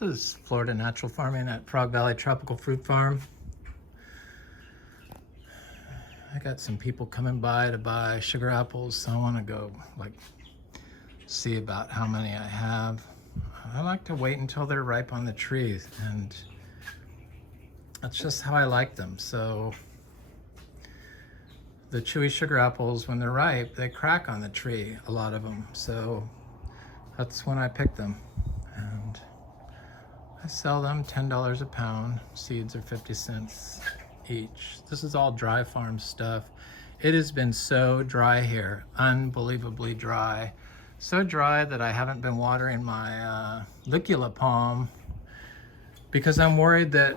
This is Florida Natural Farming at Frog Valley Tropical Fruit Farm. I got some people coming by to buy sugar apples, so I want to go see about how many I have. I like to wait until they're ripe on the trees, and that's just how I like them. So the chewy sugar apples, when they're ripe, they crack on the tree, a lot of them. So that's when I pick them. And I sell them $10 a pound. Seeds are 50 cents each. This is all dry farm stuff. It has been so dry here, unbelievably dry. So dry that I haven't been watering my licula palm because I'm worried that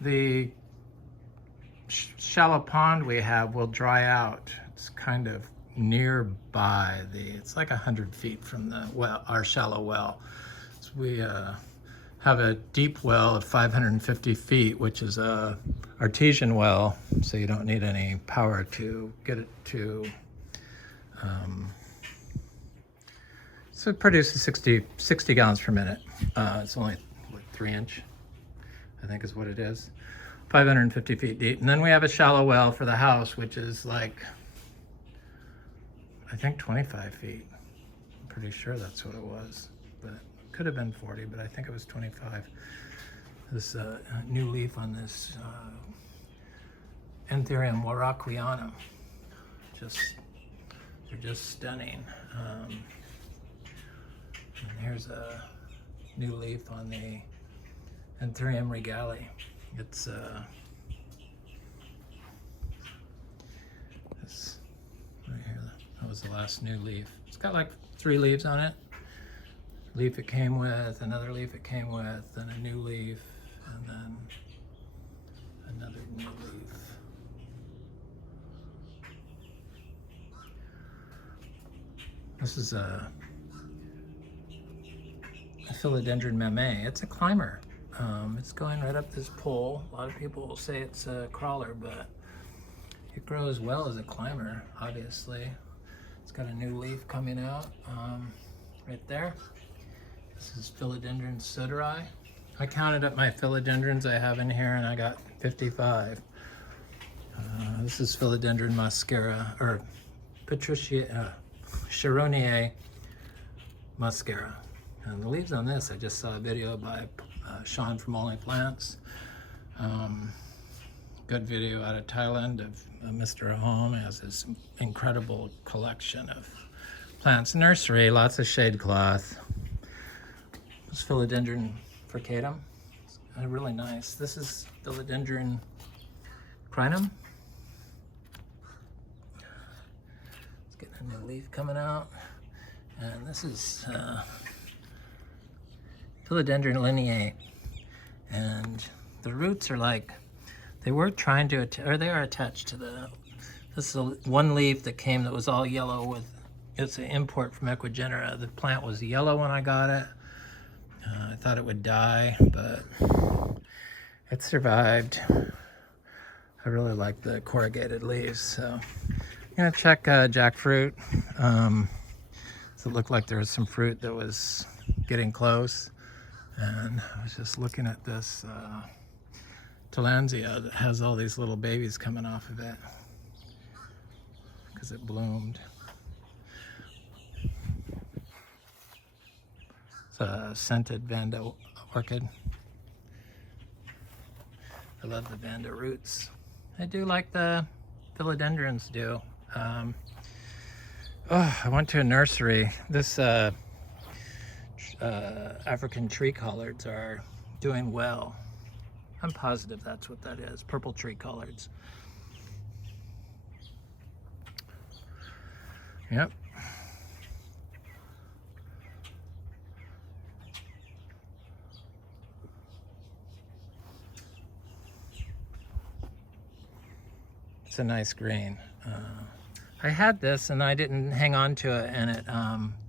the shallow pond we have will dry out. It's kind of nearby. It's like 100 feet from the well, our shallow well. So we have a deep well of 550 feet, which is a artesian well, so you don't need any power to get it to. So it produces 60 gallons per minute. It's only 3-inch, I think is what it is. 550 feet deep. And then we have a shallow well for the house, which is like, I think 25 feet. I'm pretty sure that's what it was, but it could have been 40, but I think it was 25. This new leaf on this Anthurium warocquiana. They're just stunning. And here's a new leaf on the Anthurium regali. It's this right here. That was the last new leaf. It's got like 3 leaves on it. Leaf it came with, another leaf it came with, then a new leaf, and then another new leaf. This is a Philodendron meme. It's a climber. It's going right up this pole. A lot of people will say it's a crawler, but it grows well as a climber, obviously. It's got a new leaf coming out right there. This is Philodendron soderi. I counted up my philodendrons I have in here, and I got 55. This is Philodendron muscara, or Charonier muscara. And the leaves on this, I just saw a video by Sean from Only Plants. Good video out of Thailand of Mr. Home. He has this incredible collection of plants. Nursery, lots of shade cloth. This is Philodendron furcatum. It's really nice. This is Philodendron crinum. It's getting a new leaf coming out. And this is Philodendron Linear, and the roots are like, they were trying to, or they are attached to the, this is one leaf that came that was all yellow with, it's an import from Ecuagenera. The plant was yellow when I got it. I thought it would die, but it survived. I really like the corrugated leaves, so I'm gonna check jakfruit. So it looked like there was some fruit that was getting close. And I was just looking at this tillandsia that has all these little babies coming off of it because it bloomed. It's a scented vanda orchid. I love the vanda roots. I do like the philodendrons do. I went to a nursery. This African tree collards are doing well. I'm positive that's what that is. Purple tree collards. Yep. It's a nice green. I had this and I didn't hang on to it, and it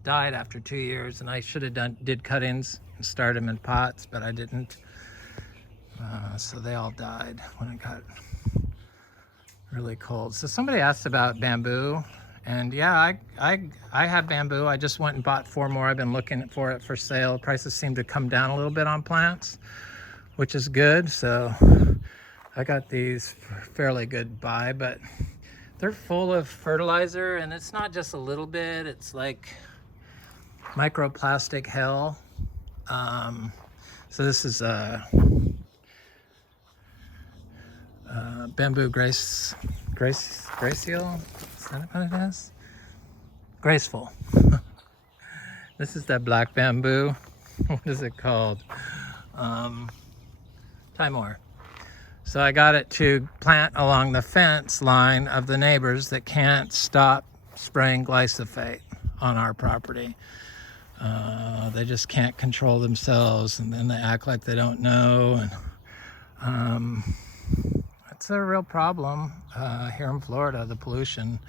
died after 2 years, and I should have did cuttings and started them in pots, but I didn't. So they all died when it got really cold. So somebody asked about bamboo, And yeah, I have bamboo. I just went and bought 4 more. I've been looking for it for sale. Prices seem to come down a little bit on plants, which is good. So I got these for a fairly good buy, but they're full of fertilizer, and it's not just a little bit. It's like microplastic hell. So this is bamboo gracial. Is that what it is? Graceful. This is that black bamboo. What is it called? Timor. So I got it to plant along the fence line of the neighbors that can't stop spraying glyphosate on our property. They just can't control themselves, and then they act like they don't know. And it's a real problem here in Florida, the pollution.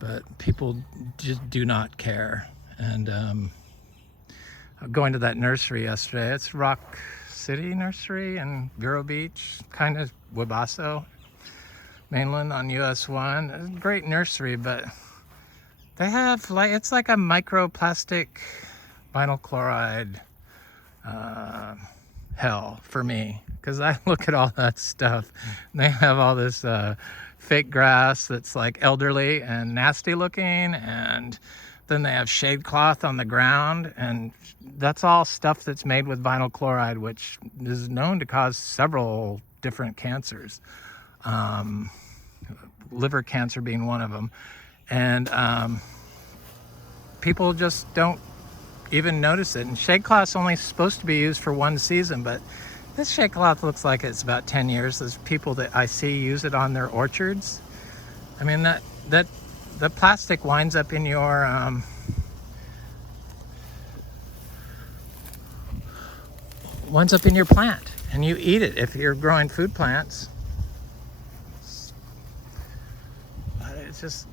But people just do not care. And going to that nursery yesterday. It's Rock City Nursery in Vero Beach, kind of Wabasso mainland on US 1. It's a great nursery, but they have like, it's like a microplastic vinyl chloride hell for me, because I look at all that stuff and they have all this fake grass that's like elderly and nasty looking, and then they have shade cloth on the ground, and that's all stuff that's made with vinyl chloride, which is known to cause several different cancers, liver cancer being one of them. And people just don't even notice it. And shade cloth's only supposed to be used for 1 season, but this shade cloth looks like it's about 10 years. There's people that I see use it on their orchards. I mean, the plastic winds up in your plant, and you eat it if you're growing food plants. It's just,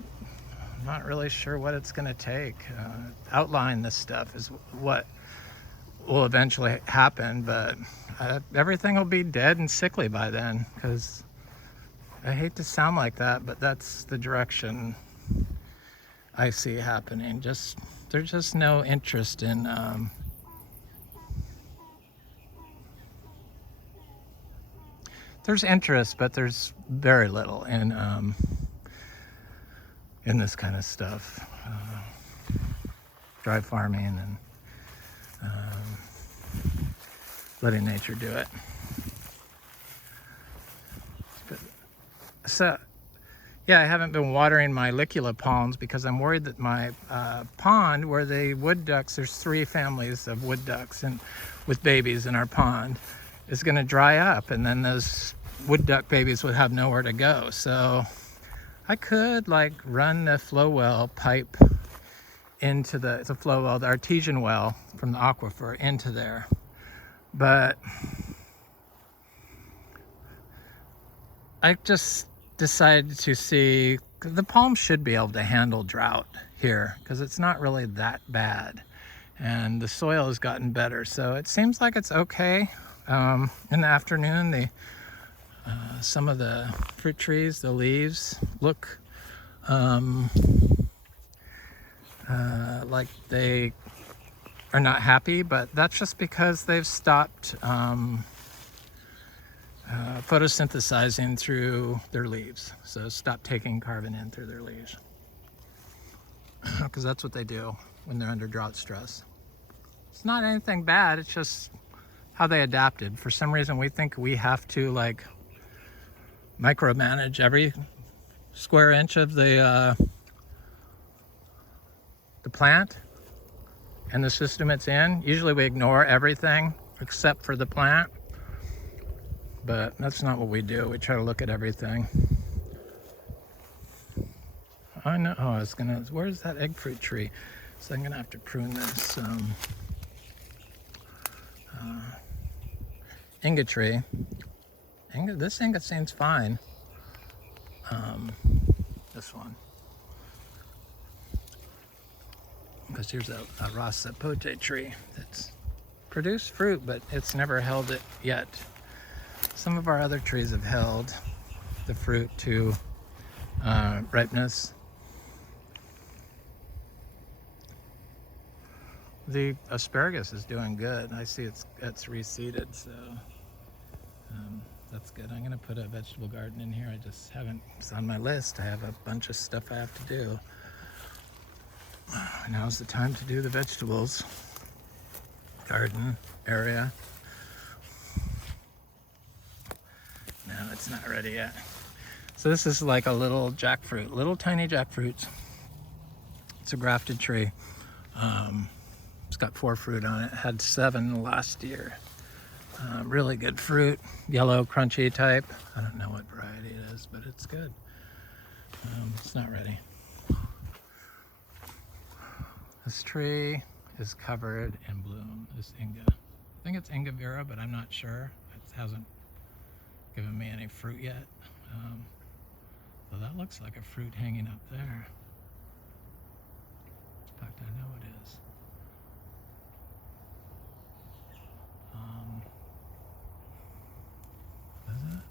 I'm not really sure what it's going to take. Outline this stuff is what will eventually happen, but everything will be dead and sickly by then, because I hate to sound like that, but that's the direction I see happening. There's just no interest in there's interest, but there's very little in this kind of stuff. Dry farming and letting nature do it. So yeah, I haven't been watering my licula palms because I'm worried that my pond where the wood ducks, there's 3 families of wood ducks and with babies in our pond, is going to dry up, and then those wood duck babies would have nowhere to go. So I could like run the flow well pipe into the flow well, the artesian well from the aquifer into there. But I just decided to see, the palm should be able to handle drought here because it's not really that bad, and the soil has gotten better, so it seems like it's okay. In the afternoon, some of the fruit trees, the leaves look like they are not happy, but that's just because they've stopped photosynthesizing through their leaves. So stop taking carbon in through their leaves, because that's what they do when they're under drought stress. It's not anything bad, it's just how they adapted. For some reason we think we have to like micromanage every square inch of the plant and the system it's in. Usually we ignore everything except for the plant, but that's not what we do. We try to look at everything. I know, where's that egg fruit tree? So I'm gonna have to prune this Inga tree. This Inga seems fine. This one. Because here's a rasa pote tree that's produced fruit, but it's never held it yet. Some of our other trees have held the fruit to ripeness. The asparagus is doing good. I see it's reseeded, so that's good. I'm gonna put a vegetable garden in here. I just haven't, it's on my list. I have a bunch of stuff I have to do. Now's the time to do the vegetables garden area. No, it's not ready yet. So this is like a little jackfruit, little tiny jackfruits. It's a grafted tree. It's got 4 fruit on it. Had 7 last year. Really good fruit, yellow, crunchy type. I don't know what variety it is, but it's good. It's not ready. This tree is covered in bloom. This Inga. I think it's Inga vera, but I'm not sure. It hasn't given me any fruit yet. So that looks like a fruit hanging up there. In fact, I know it is. Is it?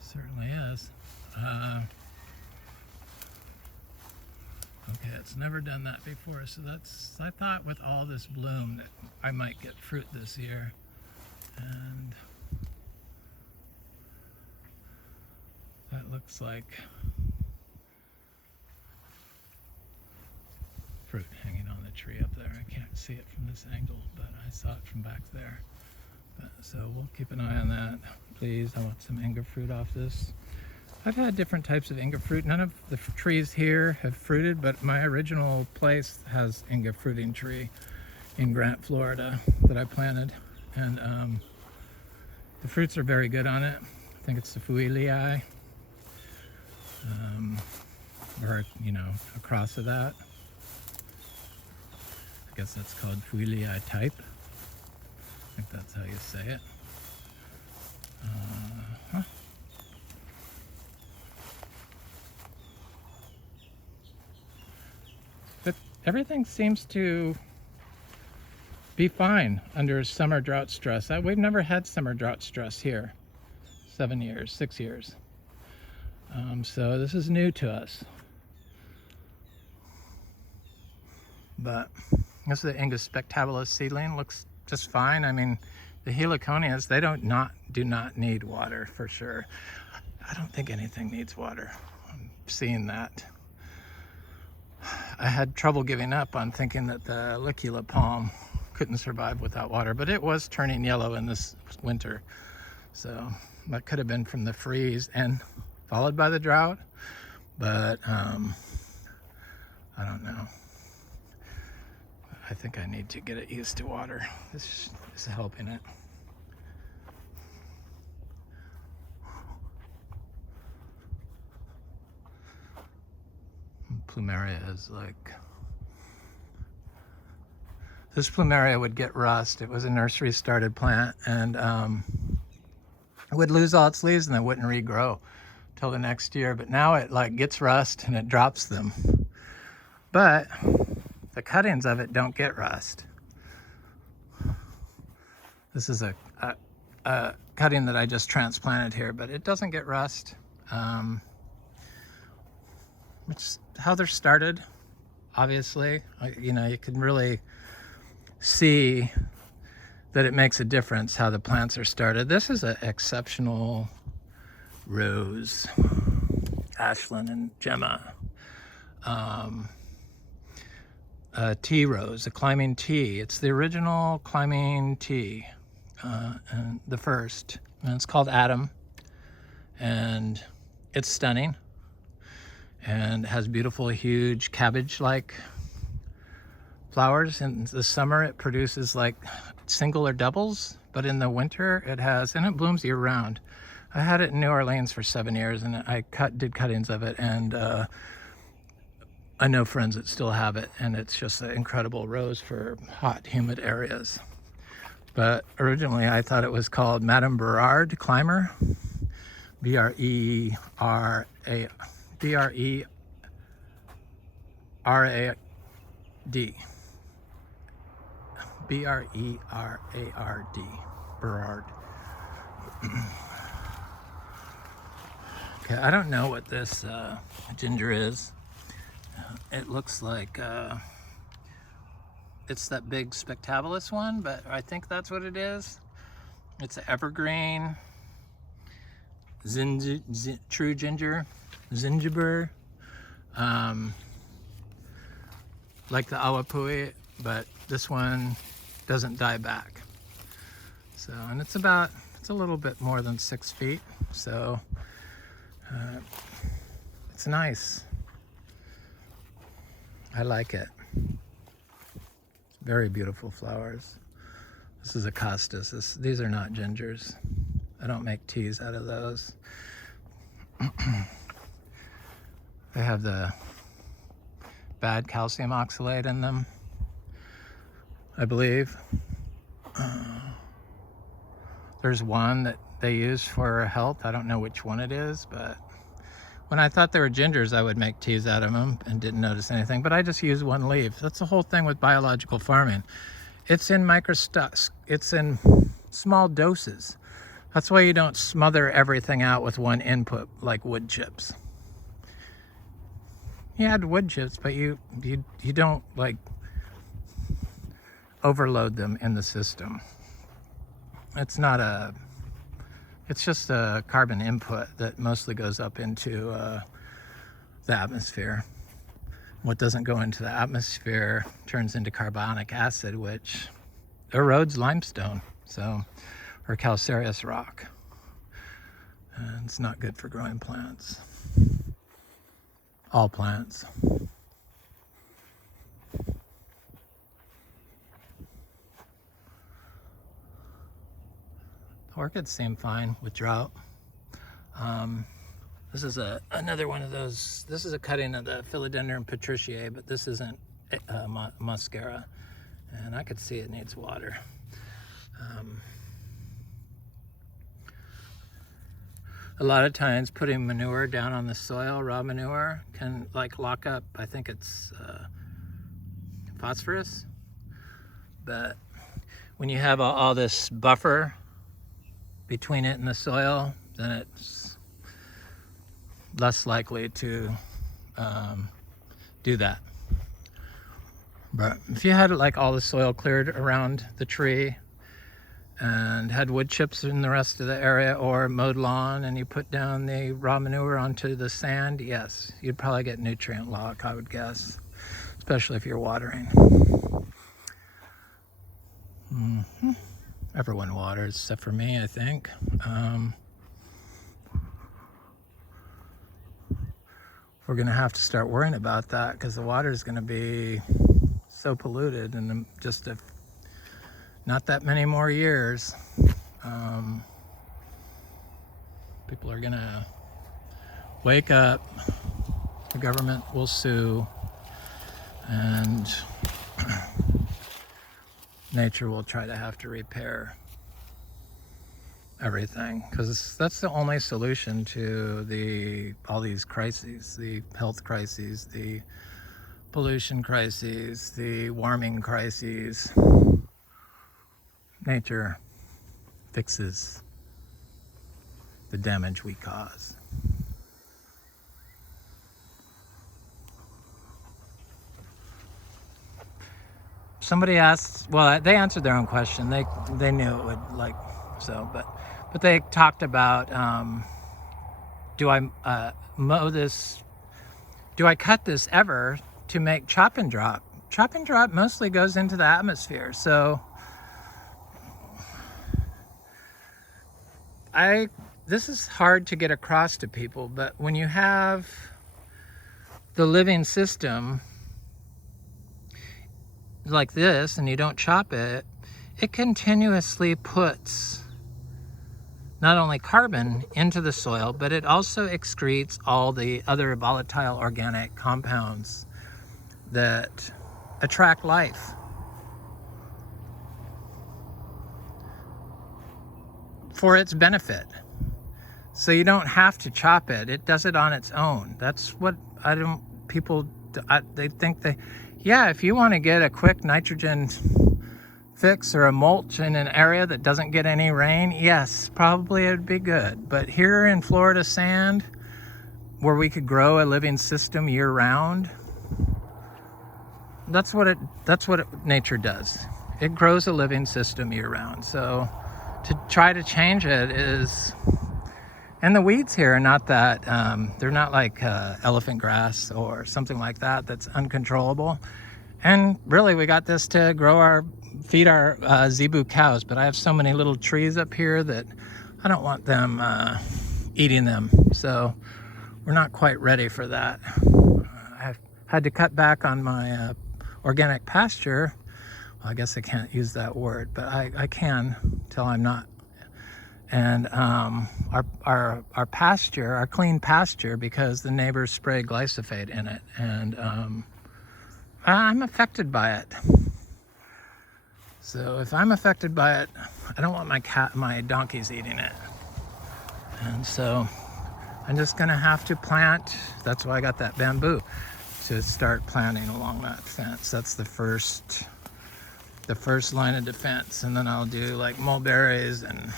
Certainly is. Okay, it's never done that before, so that's, I thought with all this bloom that I might get fruit this year. And that looks like fruit hanging on the tree up there. I can't see it from this angle, but I saw it from back there. So we'll keep an eye on that. Please, I want some Inga fruit off this. I've had different types of Inga fruit. None of the trees here have fruited, but my original place has Inga fruiting tree in Grant, Florida that I planted. And the fruits are very good on it. I think it's the Fuilii, or, you know, a cross of that. I guess that's called Fuilii type. I think that's how you say it. But everything seems to be fine under summer drought stress. We've never had summer drought stress here. 7 years, 6 years. So this is new to us. But this is the Inga spectabilis seedling. Looks just fine. I mean, the heliconias, they do not need water for sure. I don't think anything needs water. I'm seeing that. I had trouble giving up on thinking that the Licula palm couldn't survive without water, but it was turning yellow in this winter. So that could have been from the freeze and followed by the drought, but I don't know. I think I need to get it used to water. This is helping it. Plumeria is like, this plumeria would get rust. It was a nursery started plant, and it would lose all its leaves and then wouldn't regrow till the next year. But now it like gets rust and it drops them. But the cuttings of it don't get rust. This is a cutting that I just transplanted here, but it doesn't get rust. Which is how they're started, obviously. You know, you can really see that it makes a difference how the plants are started. This is an exceptional rose, Ashlyn and Gemma. Tea rose, a climbing tea. It's the original climbing tea, and the first. And it's called Adam, and it's stunning, and has beautiful, huge cabbage-like flowers. In the summer, it produces like single or doubles, but in the winter, it has, and it blooms year-round. I had it in New Orleans for 7 years, and I did cuttings of it, and I know friends that still have it, and it's just an incredible rose for hot, humid areas. But originally, I thought it was called Madame Berard Climber, B-R-E-R-A-D, B-R-E-R-A-R-D, Berard. Okay, I don't know what this ginger is. It looks like it's that big spectabilis one, but I think that's what it is. It's an evergreen, true ginger, gingerbread, like the awapui, but this one doesn't die back. So, and it's a little bit more than 6 feet, so it's nice. I like it. Very beautiful flowers. This is a costus. These are not gingers. I don't make teas out of those. They have the bad calcium oxalate in them, I believe. There's one that they use for health. I don't know which one it is, but when I thought they were gingers, I would make teas out of them and didn't notice anything, but I just use one leaf. That's the whole thing with biological farming. It's in it's in small doses. That's why you don't smother everything out with one input like wood chips. You add wood chips, but you don't like overload them in the system. It's just a carbon input that mostly goes up into the atmosphere. What doesn't go into the atmosphere turns into carbonic acid, which erodes limestone, or calcareous rock. And it's not good for growing plants. All plants. Orchids seem fine with drought. This is another one of those. This is a cutting of the Philodendron patriciae, but this isn't muscara, and I could see it needs water. A lot of times putting manure down on the soil, raw manure, can like lock up, I think it's phosphorus, but when you have all this buffer between it and the soil, then it's less likely to do that. But if you had like all the soil cleared around the tree and had wood chips in the rest of the area, or mowed lawn, and you put down the raw manure onto the sand, yes, you'd probably get nutrient lock, I would guess, especially if you're watering. Everyone waters except for me, I think. We're gonna have to start worrying about that because the water is gonna be so polluted in just not that many more years. People are gonna wake up, the government will sue, and nature will try to have to repair everything, because that's the only solution to all these crises, the health crises, the pollution crises, the warming crises. Nature fixes the damage we cause. Somebody asked, well, they answered their own question. They knew it would, like, so, but they talked about, do I mow this, do I cut this ever to make chop and drop? Chop and drop mostly goes into the atmosphere, so this is hard to get across to people, but when you have the living system like this and you don't chop it, it continuously puts not only carbon into the soil, but it also excretes all the other volatile organic compounds that attract life. For its benefit. So you don't have to chop it. It does it on its own. That's what they think yeah, if you want to get a quick nitrogen fix or a mulch in an area that doesn't get any rain, yes, probably it'd be good. But here in Florida sand, where we could grow a living system year round, that's what nature does. It grows a living system year round. So to try to change it is, and the weeds here are not that, they're not like elephant grass or something like that that's uncontrollable. And really, we got this to feed our zebu cows, but I have so many little trees up here that I don't want them eating them. So we're not quite ready for that. I've had to cut back on my organic pasture. Well, I guess I can't use that word, but I can till I'm not. And our pasture, our clean pasture, because the neighbors spray glyphosate in it, and I'm affected by it. So if I'm affected by it, I don't want my donkeys eating it. And so I'm just gonna have to plant. That's why I got that bamboo, to start planting along that fence. That's the first line of defense. And then I'll do like mulberries and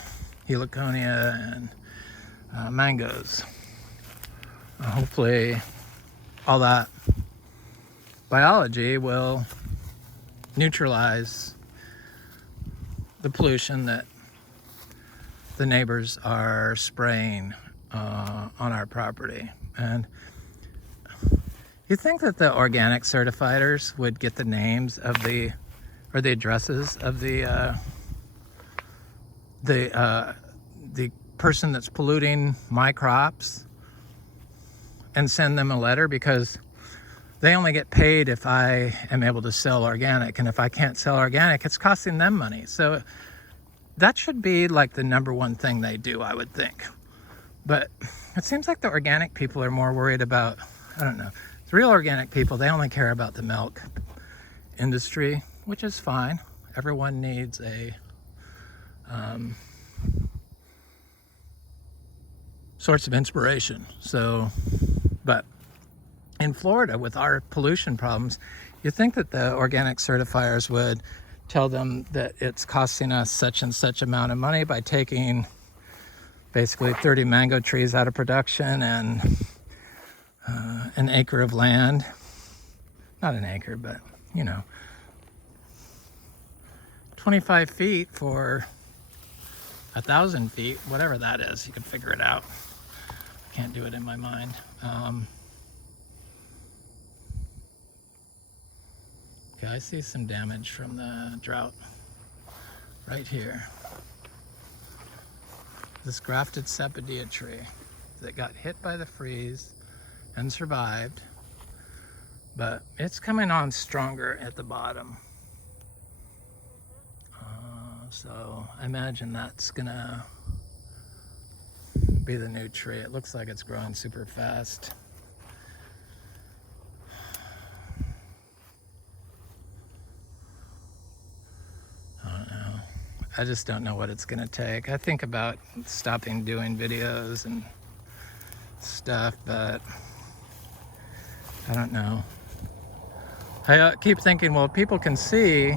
heliconia and mangoes. Hopefully all that biology will neutralize the pollution that the neighbors are spraying on our property. And you think that the organic certifiers would get the names of the addresses of the person that's polluting my crops and send them a letter, because they only get paid if I am able to sell organic, and if I can't sell organic, it's costing them money. So that should be like the number one thing they do, I would think. But it seems like the organic people are more worried about, I don't know, the real organic people, they only care about the milk industry, which is fine. Everyone needs a source of inspiration. So, but in Florida, with our pollution problems, you think that the organic certifiers would tell them that it's costing us such and such amount of money by taking basically 30 mango trees out of production and an acre of land. Not an acre, but 25 feet for 1,000 feet, whatever that is. You can figure it out. I can't do it in my mind. Okay, I see some damage from the drought right here. This grafted sapodilla tree that got hit by the freeze and survived, but it's coming on stronger at the bottom. So I imagine that's gonna be the new tree. It looks like it's growing super fast. I don't know. I just don't know what it's gonna take. I think about stopping doing videos and stuff, but I don't know. I keep thinking, well, people can see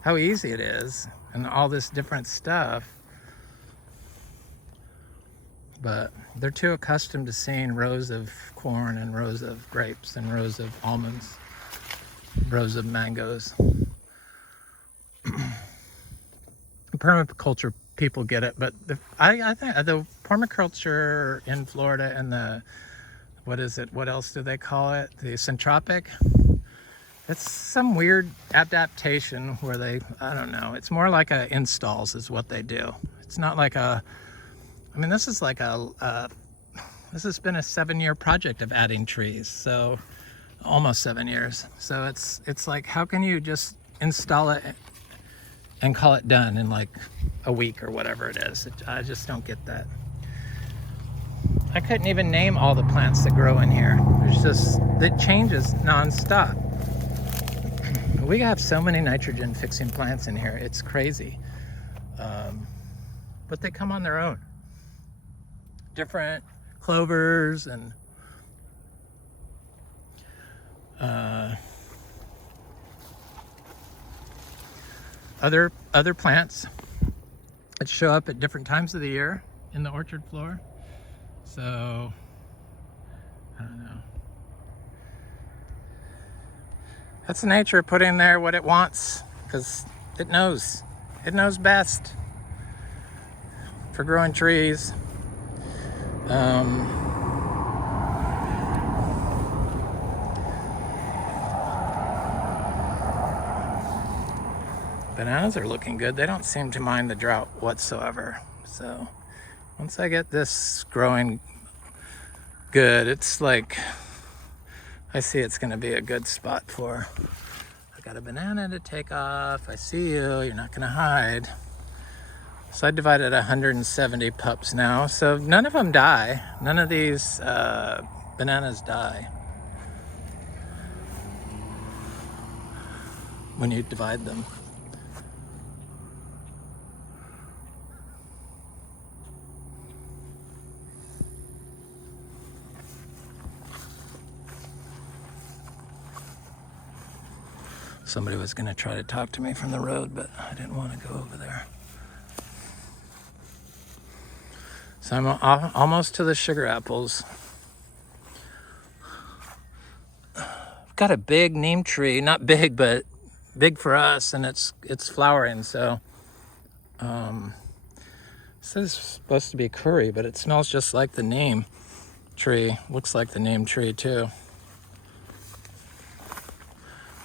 how easy it is and all this different stuff, but they're too accustomed to seeing rows of corn and rows of grapes and rows of almonds, rows of mangoes. Permaculture people get it, but I think the permaculture in Florida and what else do they call it? The centropic. It's some weird adaptation where I don't know. It's more like installs is what they do. It's not like this is like this has been a 7-year project of adding trees. So almost 7 years. So it's like, how can you just install it and call it done in like a week or whatever it is? I just don't get that. I couldn't even name all the plants that grow in here. It changes nonstop. We have so many nitrogen fixing plants in here, it's crazy. But they come on their own. Different clovers and other plants that show up at different times of the year in the orchard floor. So I don't know. That's nature putting there what it wants, because it knows. It knows best for growing trees. Bananas are looking good. They don't seem to mind the drought whatsoever. So once I get this growing good, it's like, I see it's gonna be a good spot for. I got a banana to take off. I see you, you're not gonna hide. So I divided 170 pups now. So none of them die. None of these bananas die when you divide them. Somebody was gonna try to talk to me from the road, but I didn't want to go over there. So I'm almost to the sugar apples. I've got a big neem tree, not big, but big for us, and it's flowering. So this is supposed to be curry, but it smells just like the neem tree. Looks like the neem tree too.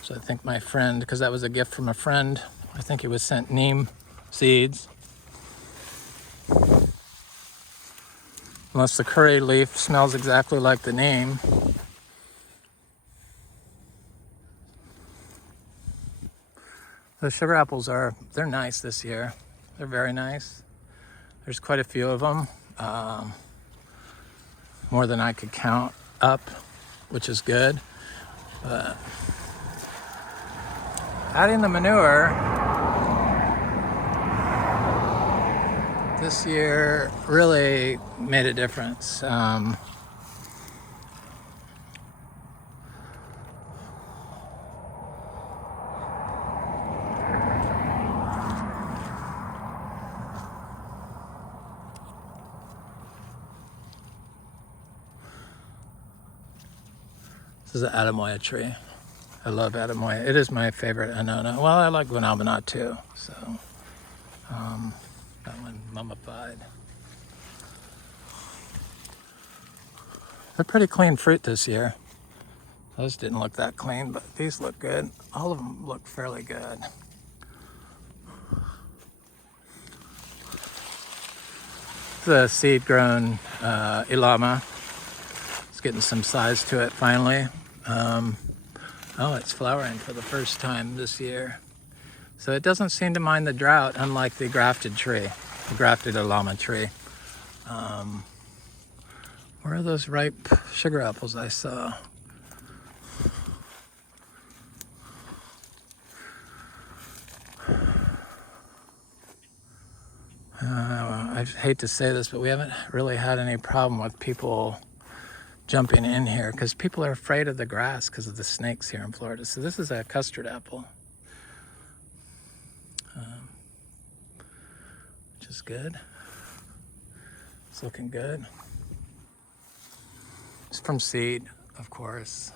So I think my friend, because that was a gift from a friend, I think he was sent neem seeds. Unless the curry leaf smells exactly like the neem. The sugar apples they're nice this year. They're very nice. There's quite a few of them. More than I could count up, which is good. But adding the manure this year really made a difference. This is an Adamoia tree. I love Adamoia. It is my favorite annona. Well, I like guanabana too. So that one mummified. They're pretty clean fruit this year. Those didn't look that clean, but these look good. All of them look fairly good. This is a seed-grown Ilama. It's getting some size to it finally. Oh, it's flowering for the first time this year. So it doesn't seem to mind the drought, unlike the grafted tree, the grafted Ilama tree. Where are those ripe sugar apples I saw? I hate to say this, but we haven't really had any problem with people jumping in here because people are afraid of the grass because of the snakes here in Florida. So this is a custard apple, which is good. It's looking good. It's from seed, of course.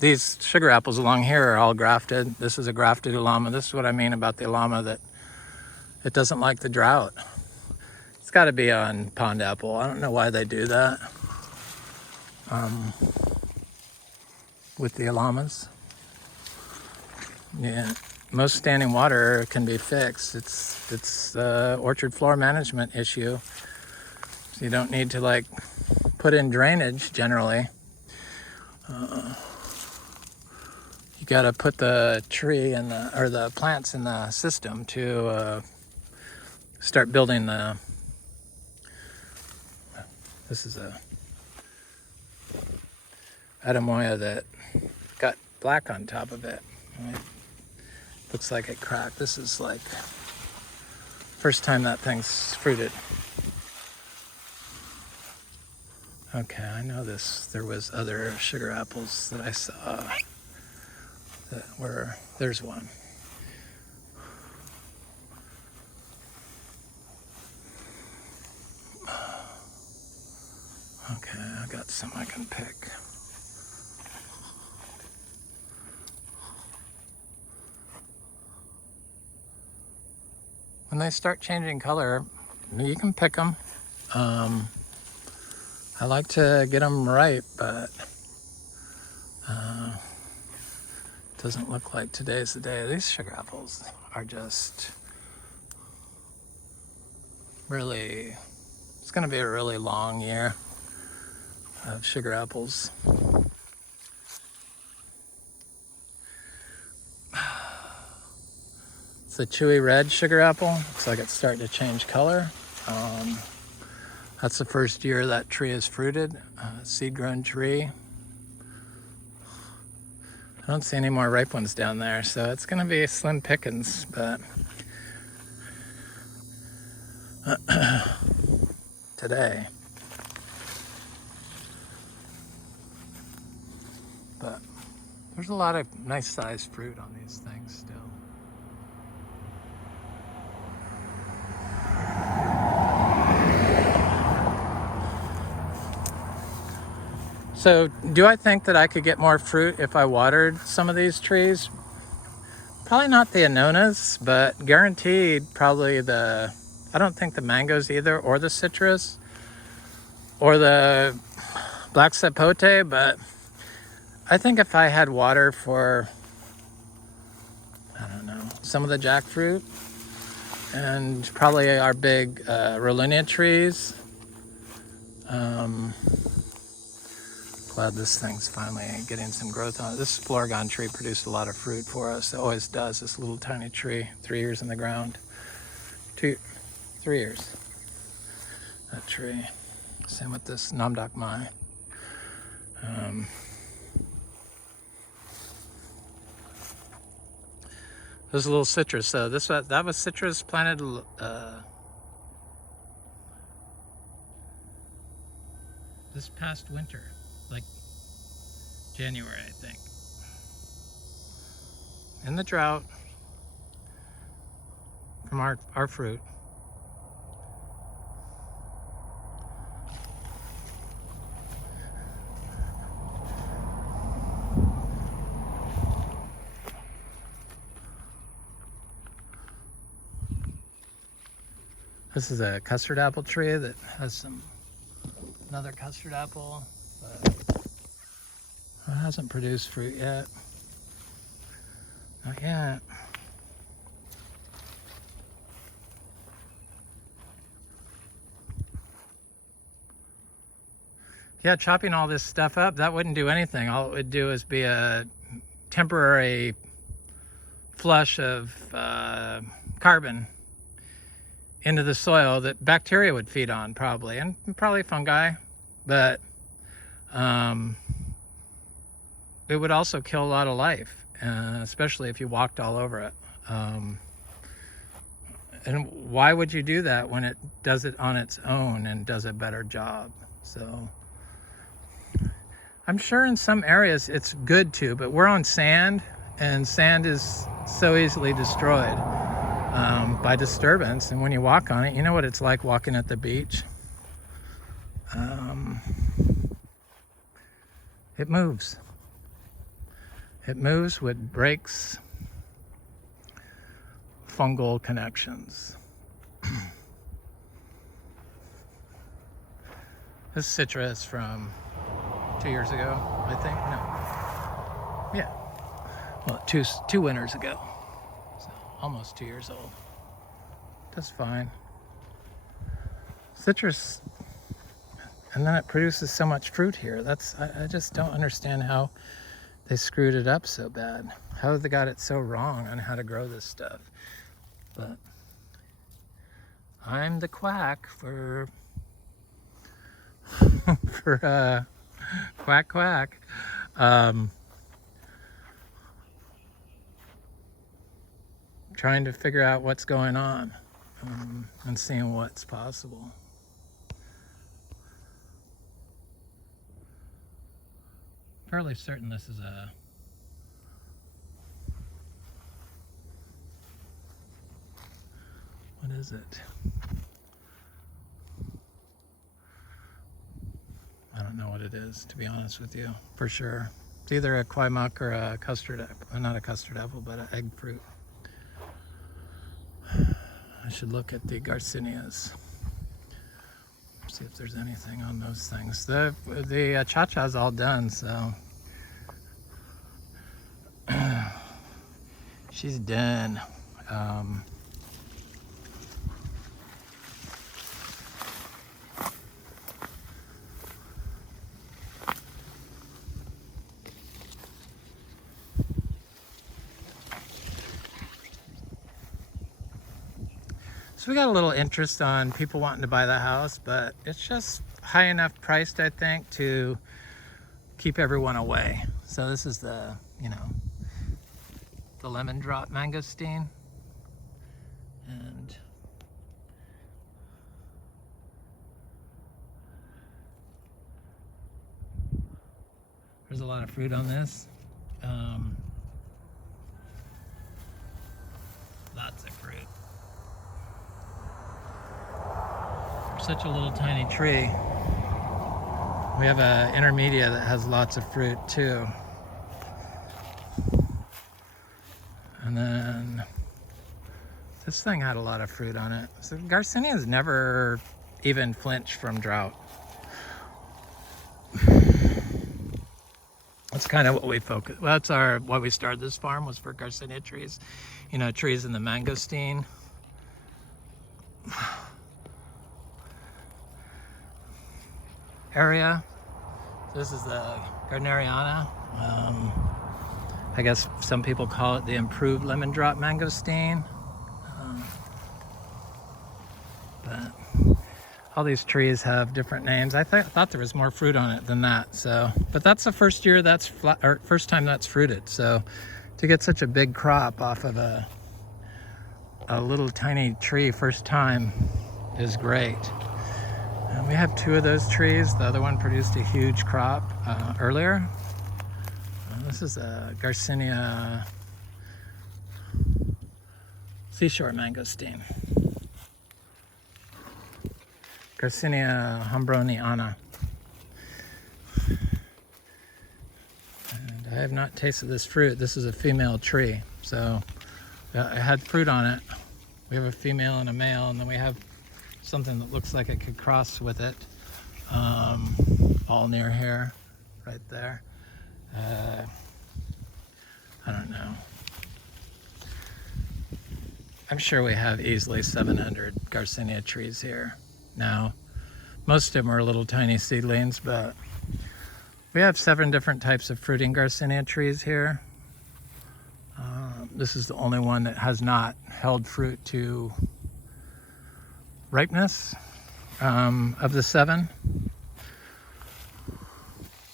These sugar apples along here are all grafted. This is a grafted Ilama. This is what I mean about the Ilama, that it doesn't like the drought. It's got to be on pond apple. I don't know why they do that with the Ilamas. Yeah, most standing water can be fixed. It's orchard floor management issue. So you don't need to like put in drainage generally. You got to put the tree in or the plants in the system to start building the. This is a Adamoia that got black on top of it. Looks like it cracked. This is like first time that thing's fruited. Okay, I know this. There was other sugar apples that I saw that were. There's one. Okay, I got some I can pick. when they start changing color, you can pick them. I like to get them ripe, but doesn't look like today's the day. These sugar apples are just really, it's going to be a really long year of sugar apples. It's a chewy red sugar apple. Looks like it's starting to change color. That's the first year that tree is fruited. Seed-grown tree. I don't see any more ripe ones down there, so it's going to be slim pickings, but today. But there's a lot of nice sized fruit on these things still. So do I think that I could get more fruit if I watered some of these trees? Probably not the annonas, but guaranteed probably I don't think the mangoes either, or the citrus, or the black sapote, but I think if I had water for, I don't know, some of the jackfruit, and probably our big Rollinia trees. Glad this thing's finally getting some growth on it. This Philodendron tree produced a lot of fruit for us. It always does, this little tiny tree. 3 years in the ground. 3 years. That tree. Same with this Namdak Mai. There's a little citrus. So that was citrus planted this past winter, like January, I think. In the drought from our fruit. This is a custard apple tree that has another custard apple, but it hasn't produced fruit yet. Not yet. Yeah, chopping all this stuff up, that wouldn't do anything. All it would do is be a temporary flush of carbon into the soil that bacteria would feed on, probably, and probably fungi, but it would also kill a lot of life, especially if you walked all over it. And why would you do that when it does it on its own and does a better job? So I'm sure in some areas it's good to, but we're on sand, and sand is so easily destroyed by disturbance. And when you walk on it, you know what it's like walking at the beach. It moves. It moves with breaks fungal connections. This citrus from 2 years ago, I think. No. Yeah. Well, two winters ago. So almost 2 years old. That's fine. Citrus, and then it produces so much fruit here. I just don't understand how they screwed it up so bad. How they got it so wrong on how to grow this stuff. But I'm the quack for quack quack. Trying to figure out what's going on and seeing what's possible. Fairly certain this is what is it? I don't know what it is, to be honest with you, for sure. It's either a kwaimak or a custard apple. Not a custard apple, but an egg fruit. should look at the Garcinias. See if there's anything on those things. The cha-cha's all done, so she's done. So we got a little interest on people wanting to buy the house, but it's just high enough priced, I think, to keep everyone away. So this is the, you know, the lemon drop mangosteen. And there's a lot of fruit on this. Lots of fruit. Such a little tiny tree. We have an intermedia that has lots of fruit too. And then this thing had a lot of fruit on it. So Garcinias never even flinch from drought. That's kind of what we focus. Well, that's what we started this farm was for Garcinia trees. You know, trees in the mangosteen. Area. This is the Garcinia. I guess some people call it the improved lemon drop mangosteen. But all these trees have different names. I thought there was more fruit on it than that. So, but that's the first year that's or first time that's fruited. So, to get such a big crop off of a little tiny tree first time is great. And we have 2 of those trees. The other one produced a huge crop earlier. This is a Garcinia Seashore mangosteen. Garcinia hombroniana. And I have not tasted this fruit. This is a female tree. So it had fruit on it. We have a female and a male, and then we have something that looks like it could cross with it. All near here, right there. I don't know. I'm sure we have easily 700 Garcinia trees here now. Most of them are little tiny seedlings, but we have 7 different types of fruiting Garcinia trees here. This is the only one that has not held fruit to ripeness of the 7.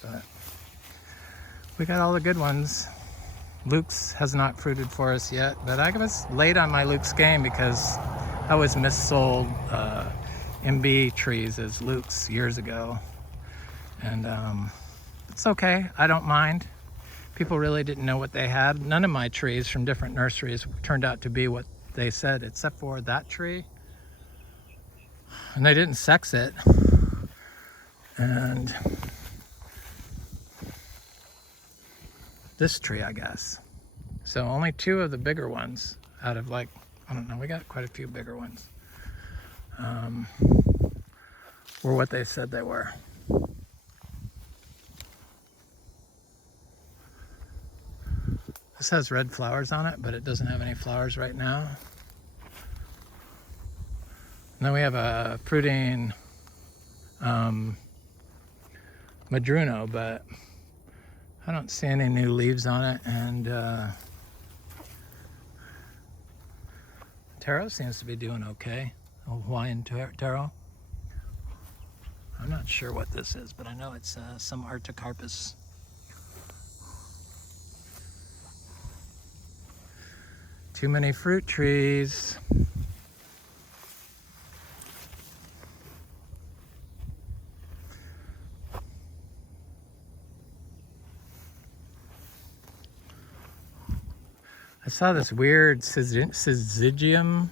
But we got all the good ones. Luke's has not fruited for us yet, but I was late on my Luke's game because I was missold MB trees as Luke's years ago. And it's okay, I don't mind. People really didn't know what they had. None of my trees from different nurseries turned out to be what they said, except for that tree. And they didn't sex it. And this tree, I guess. So only 2 of the bigger ones out of, like, I don't know, we got quite a few bigger ones, were what they said they were. This has red flowers on it, but it doesn't have any flowers right now. And then we have a fruiting madruno, but I don't see any new leaves on it. And taro seems to be doing okay. A Hawaiian taro. I'm not sure what this is, but I know it's some Artocarpus. Too many fruit trees. I saw this weird syzygium.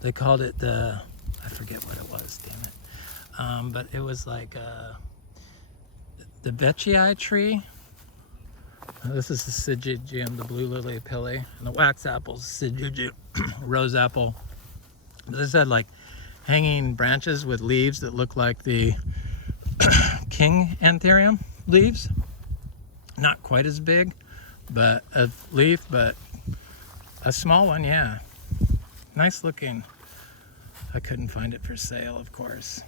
They called it I forget what it was, damn it. But it was like the vechi tree. This is the Syzygium, the blue lily pili, and the wax apple's Syzygium, rose apple. This had like hanging branches with leaves that look like the king anthurium leaves. Not quite as big, but a leaf, but a small one, yeah. Nice looking. I couldn't find it for sale, of course.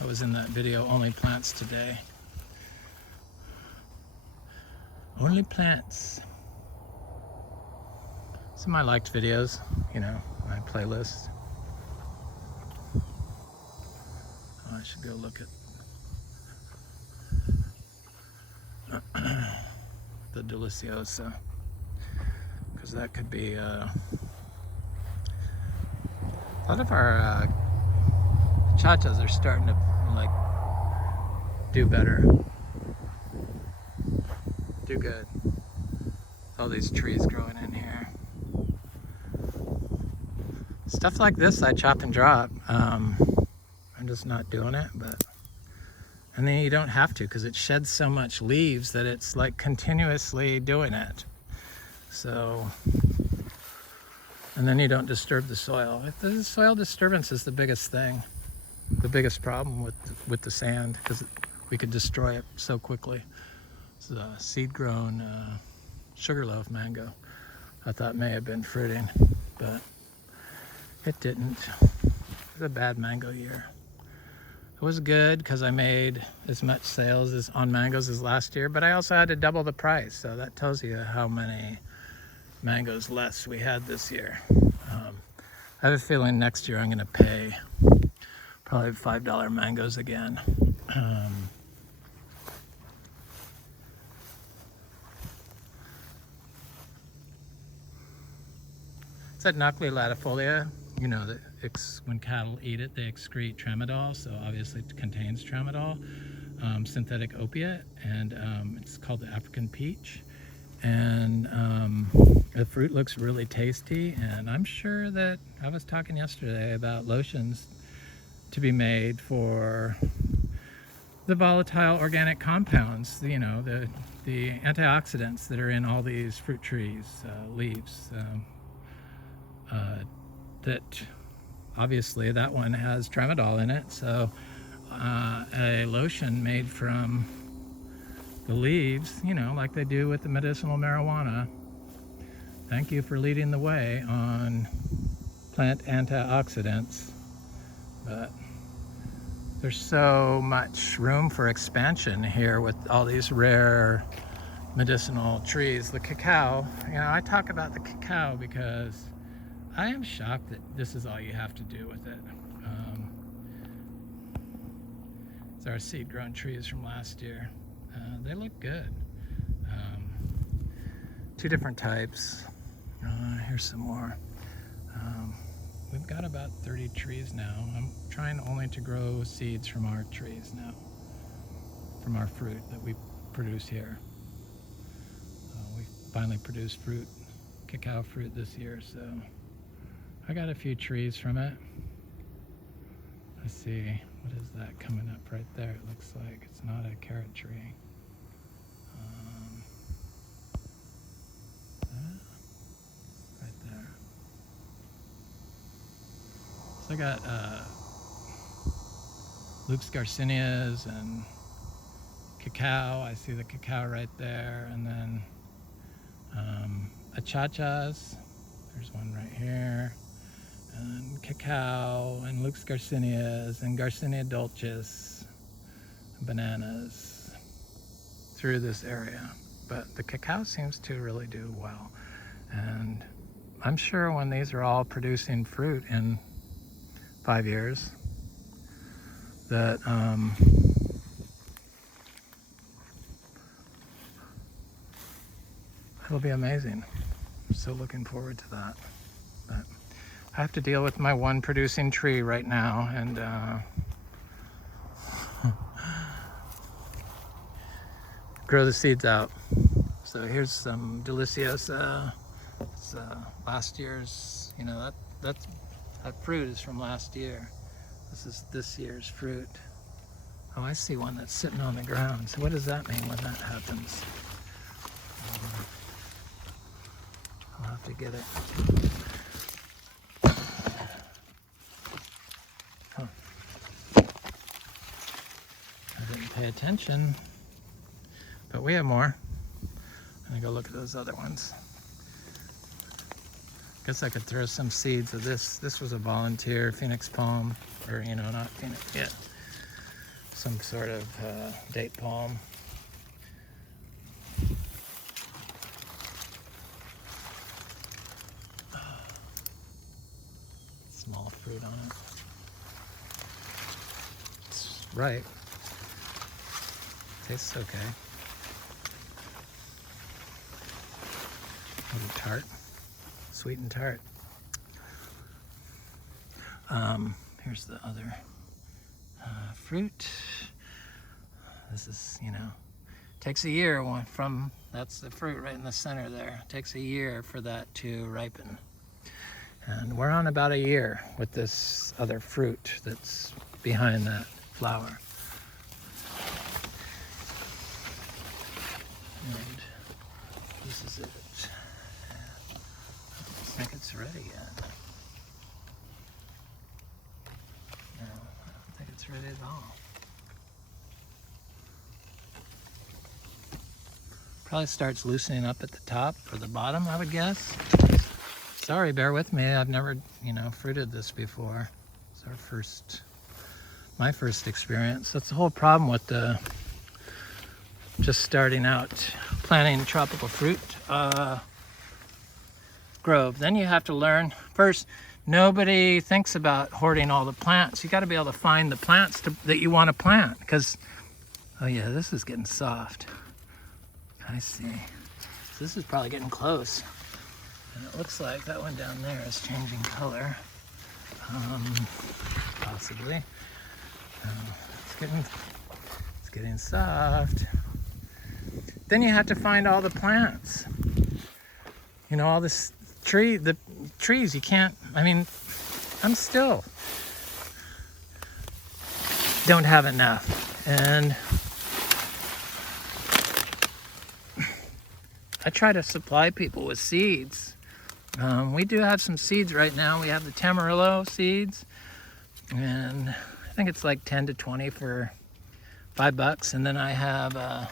I was in that video, Only Plants Today. Only plants. Some of my liked videos, you know, my playlist. Oh, I should go look at the Deliciosa, because that could be a lot of our chachas are starting to like do better, do good. All these trees growing in here. Stuff like this I chop and drop. I'm just not doing it, but and then you don't have to, because it sheds so much leaves that it's like continuously doing it. So, and then you don't disturb the soil. The soil disturbance is the biggest thing, the biggest problem with the sand, because we could destroy it so quickly. It's a seed-grown sugarloaf mango. I thought may have been fruiting, but it didn't. It was a bad mango year. It was good because I made as much sales as on mangoes as last year, but I also had to double the price, so that tells you how many mangoes less we had this year. I have a feeling next year I'm going to pay probably $5 mangoes again. It's that Nuclei latifolia, you know, that when cattle eat it, they excrete tramadol, so obviously it contains tramadol, synthetic opiate, and it's called the African peach. And the fruit looks really tasty, and I'm sure that I was talking yesterday about lotions to be made for the volatile organic compounds, you know, the antioxidants that are in all these fruit trees, leaves. That obviously that one has tramadol in it, so a lotion made from the leaves, you know, like they do with the medicinal marijuana. Thank you for leading the way on plant antioxidants, but there's so much room for expansion here with all these rare medicinal trees. The cacao, you know, I talk about the cacao because I am shocked that this is all you have to do with it. It's our seed-grown trees from last year. They look good. Two different types. Here's some more. We've got about 30 trees now. I'm trying only to grow seeds from our trees now, from our fruit that we produce here. We finally produced fruit, cacao fruit this year, so I got a few trees from it. Let's see, what is that coming up right there? It looks like it's not a carrot tree. Right there. So I got Luke's Garcinias and cacao. I see the cacao right there, and then achachas. There's one right here. And cacao and Luke's Garcinias and Garcinia dulcis, bananas through this area. But the cacao seems to really do well. And I'm sure when these are all producing fruit in 5 years, that it'll be amazing. I'm so looking forward to that. But I have to deal with my one producing tree right now, and grow the seeds out. So here's some Deliciosa. It's last year's, you know, that fruit is from last year. This is this year's fruit. Oh, I see one that's sitting on the ground. So what does that mean when that happens? I'll have to get it. Huh. I didn't pay attention, but we have more. I'm gonna go look at those other ones. Guess I could throw some seeds of this. This was a volunteer phoenix palm, or not phoenix yet. Some sort of date palm. Small fruit on it. It's ripe. Tastes okay. A little tart. Sweet and tart. Here's the other fruit. This is, takes a year from, that's the fruit right in the center there. It takes a year for that to ripen. And we're on about a year with this other fruit that's behind that flower. And this is it. I don't think it's ready yet. No, I don't think it's ready at all. Probably starts loosening up at the top or the bottom, I would guess. Sorry, bear with me. I've never, fruited this before. It's my first experience. That's the whole problem with just starting out planting tropical fruit grove. Then you have to learn. First, nobody thinks about hoarding all the plants. You got to be able to find the plants that you want to plant. Because, oh yeah, this is getting soft. I see. So this is probably getting close. And it looks like that one down there is changing color. Possibly. It's getting soft. Then you have to find all the plants. All this the trees, you can't, I'm still don't have enough. And I try to supply people with seeds. We do have some seeds right now. We have the Tamarillo seeds, and I think it's like 10 to 20 for $5. And then I have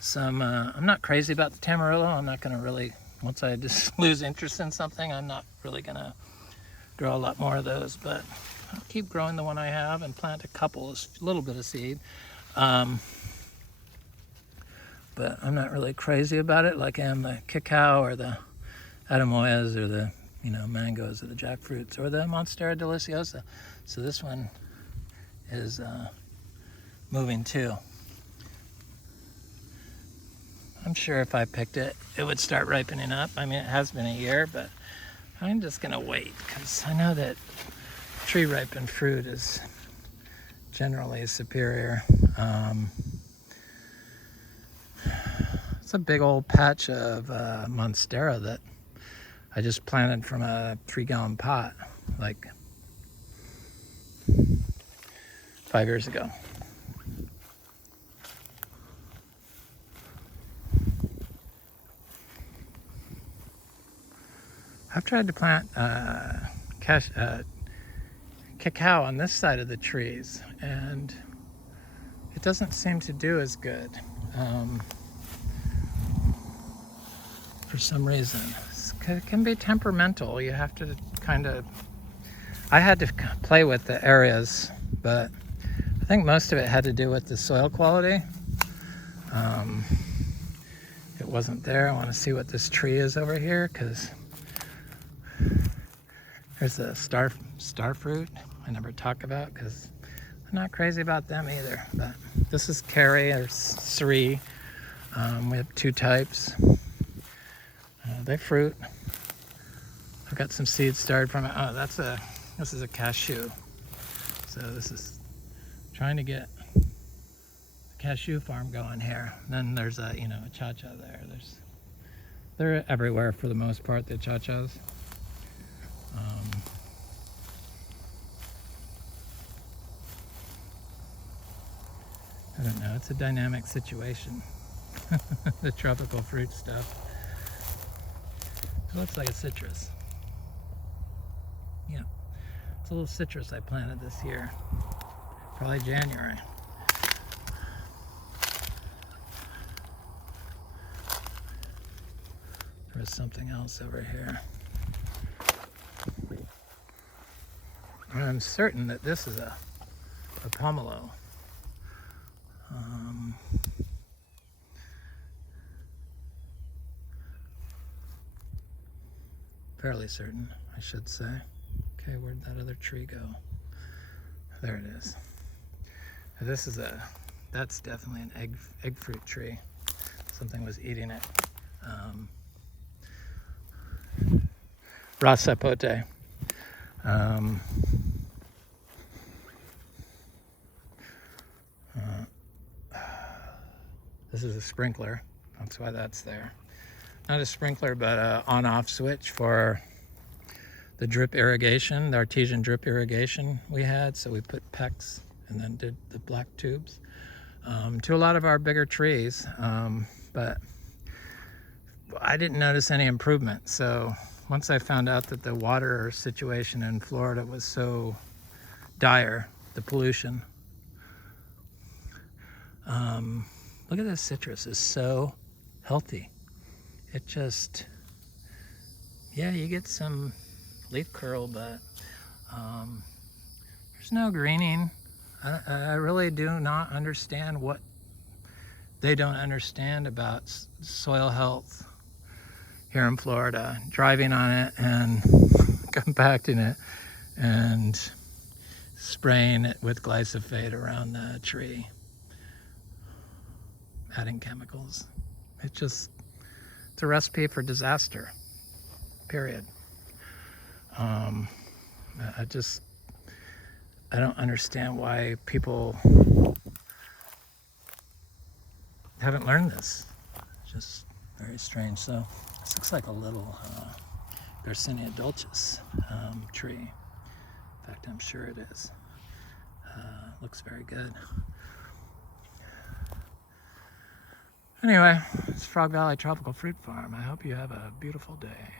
some, I'm not crazy about the Tamarillo. I'm not going to really, once I just lose interest in something, I'm not really going to grow a lot more of those, but I'll keep growing the one I have and plant a little bit of seed. But I'm not really crazy about it like I am the cacao or the Adamoias or the, mangoes or the jackfruits or the Monstera deliciosa. So this one is moving too. I'm sure if I picked it, it would start ripening up. It has been a year, but I'm just gonna wait because I know that tree ripened fruit is generally superior. It's a big old patch of Monstera that I just planted from a 3-gallon pot like 5 years ago. I've tried to plant cacao on this side of the trees, and it doesn't seem to do as good. For some reason. It can be temperamental. You have to I had to play with the areas, but I think most of it had to do with the soil quality. It wasn't there. I want to see what this tree is over here, because there's a star fruit I never talk about because I'm not crazy about them either. But this is Carrie or Sri. We have 2 types. They fruit. I've got some seeds started from it. Oh, this is a cashew. So this is trying to get the cashew farm going here. And then there's a cha-cha there. They're everywhere for the most part, the cha-chas. It's a dynamic situation. The tropical fruit stuff. It looks like a citrus. Yeah, it's a little citrus I planted this year. Probably January. There's something else over here. I'm certain that this is a pomelo. Fairly certain, I should say. Okay, where'd that other tree go? There it is. This is that's definitely an egg fruit tree. Something was eating it. Rasapote. This is a sprinkler. That's why that's there. Not a sprinkler, but an on-off switch for the drip irrigation, the artesian drip irrigation we had. So we put PEX and then did the black tubes to a lot of our bigger trees. But I didn't notice any improvement. So once I found out that the water situation in Florida was so dire, the pollution. Look at this citrus, it's so healthy. It just, yeah, you get some leaf curl, but there's no greening. I really do not understand what they don't understand about soil health here in Florida. Driving on it and compacting it and spraying it with glyphosate around the tree. Adding chemicals. It's a recipe for disaster, period. I don't understand why people haven't learned this. It's just very strange. So this looks like a little Garcinia dulcis tree. In fact, I'm sure it is. Looks very good. Anyway, it's Frog Valley Tropical Fruit Farm. I hope you have a beautiful day.